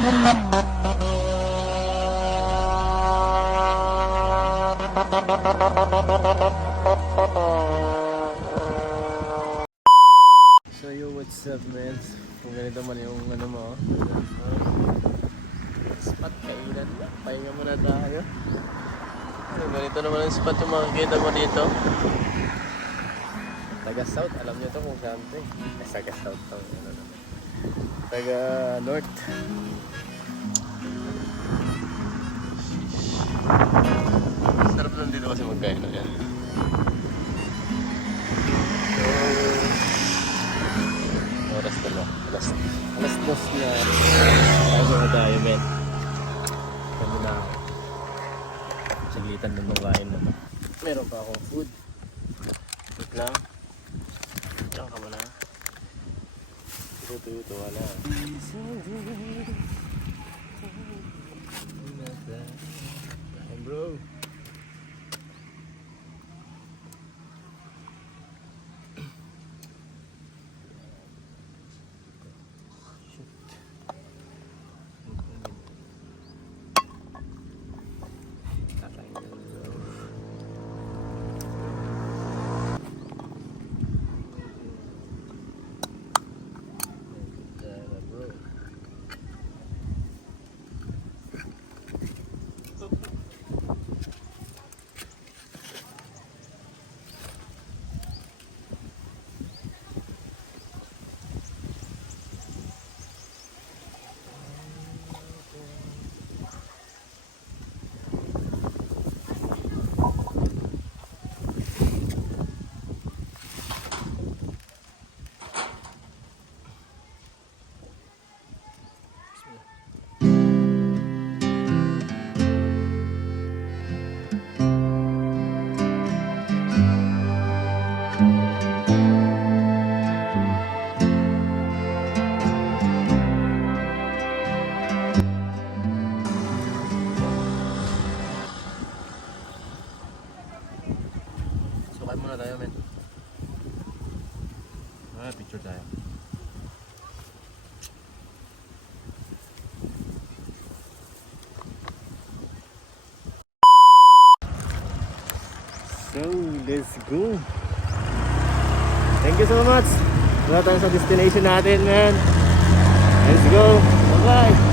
So yo, what's up man? Kung ganito man yung ano mo, spot kainan na, pahinga muna tayo. So, ganito naman yung spot yung makikita mo dito. Taga South, alam nyo to kung saan to eh. Taga South to, taga North. Sarap lang dito kasi magkain yan. Oras na ba? Alas 2 na. Bago na tayo, men. Kami na ako. Saglitan ng babae na. Meron pa akong food. Wait lang. Diyan ka muna. Tuyo-tuyo na. Hey bro. Sukay muna tayo, men. Picture tayo. So, let's go. Thank you so much. Wala tayo sa destination natin, man. Let's go. Bye-bye.